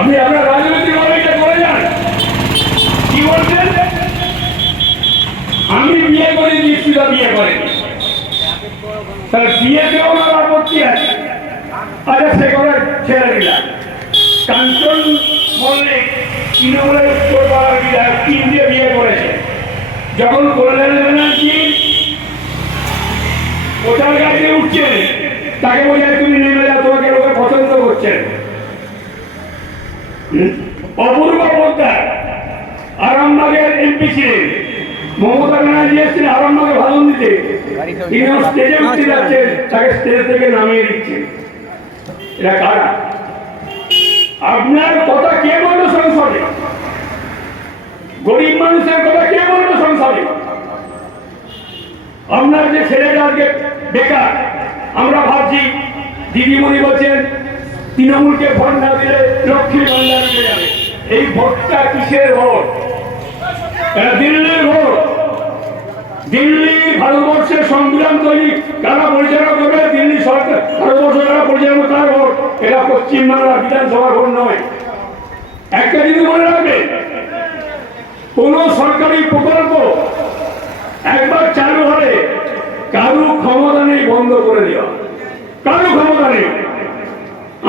আপনি আপনার রাজনৈতিক লড়াইটা করে যান। কি বলছেন? আমি বিয়ে করে বিয়ে বিয়েতেও আমার আপত্তি আছে। আচ্ছা সে করে ছেড়ে দিলাম। কাঞ্চন তৃণমূলের বিধায়ক তিন দিয়ে বিয়ে করেছে। যখন কল্যাণ ব্যানার্জি ওটার গাড়িতে উঠছে তাকে বলে, তুমি এমপি ছিলেন মমতা ব্যানার্জি এসেছেন আরামবাগে ভাষণ দিতে। তিনি স্টেজে উঠতে যাচ্ছেন তাকে স্টেজ থেকে নামিয়ে দিচ্ছেন এটা কারা? আপনার কথা কে বলল সংসদে? গরিব মানুষের কথা কে বলল সংসদে? আপনার যে ছেলেটা আজকে বেকার আমরা ভাবছি দিদিমণি বলছেন তৃণমূলকে ভোট না দিলে লক্ষ্মী ভান্ডার মিলে যাবে। এই ভোটটা কিসের ভোট? দিল্লির ভোট। দিল্লি ভারতবর্ষের সংবিধান তৈরি। কারা পরিচালনা করবে দিল্লি সরকার, ভারতবর্ষ কারা পরিচালনা তার ভোট। এটা পশ্চিমবাংলা বিধানসভার ভোট নয়। একটা জিনিস মনে রাখবে, কোন সরকারি প্রকল্প একবার চালু হলে কারু ক্ষমতা নেই, বন্ধ করে দেওয়া। কারু ক্ষমতা নেই।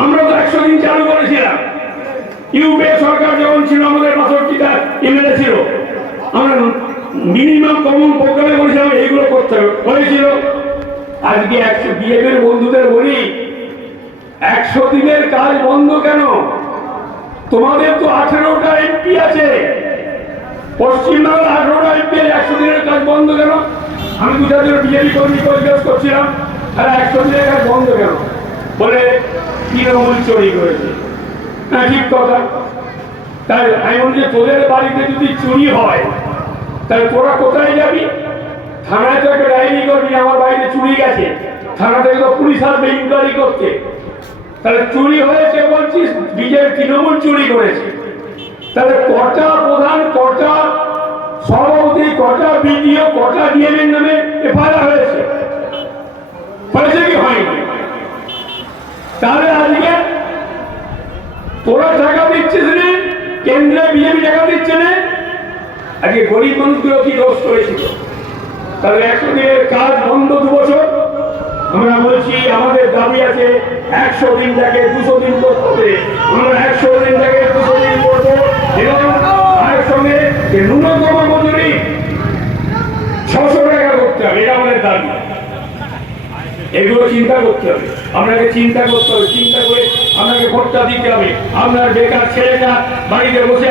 আমরা তো একশো দিন চালু করেছিলাম। ইউপিএ সরকার যখন ছিল, আমাদের বাষট্টিটা এমএলএ ছিল। আমরা মিনিমাম কমন প্রোগ্রামে বলেছিলাম, এইগুলো করতে হবে। হয়েছিল আজকে একশো বিএমের বন্ধুদের বলি, একশো দিনের কাজ বন্ধ কেন? তোমাদের তো আঠেরোটা এমপি আছে। পশ্চিমবাংলা আঠারোটা এমপি একশো দিনের কাজ বন্ধ কেন? আমি দু চার বিজেপি কর্মী জিজ্ঞেস করছিলাম আর একশো দিনের কাজ বন্ধ কেন? বলে, তৃণমূল চুরি করেছে। হ্যাঁ ঠিক কথা। তাই আমি বলছি, তোদের বাড়িতে যদি চুরি হয় তাহলে তোরা কোথায় যাবি? থানায় তো একটা ডায়েরি করবি, আমার বাড়িতে চুরি গেছে। থানা থেকে পুলিশ আসবে, ইনকোয়ারি করতে। তাহলে চুরি হয়েছে বলছিস, বিজেপি তৃণমূল চুরি করেছে। তাহলে কটা প্রধান, কটা সভাপতি, কটা বিডিও, কটা ডিএমের নামে এফআইআর হয়েছে? হয়েছে কি হয়নি? তাহলে আজকে তোরা টাকা দিচ্ছিস রে? কেন্দ্রে বিজেপি টাকা দিচ্ছে না? আজকে গরিব মানুষগুলো কি দোষ করেছিল? তাহলে একশো দিনের কাজ বন্ধ দু বছর? আমরা বলছি, আমাদের দাবি আছে একশো দিনটাকে দুশো দিন করতে আমরা একশো দিনটাকে দুশো দিন করব এবং তার সঙ্গে ন্যূনতম মজুরি ছশো টাকা করতে হবে, এটা আমাদের দাবি। এগুলো চিন্তা করতে হবে। আপনাকে চিন্তা করতে হবে, চিন্তা করে আপনাকে ভোটটা দিতে হবে। আপনার বেকার ছেলেটা বাড়িতে বসে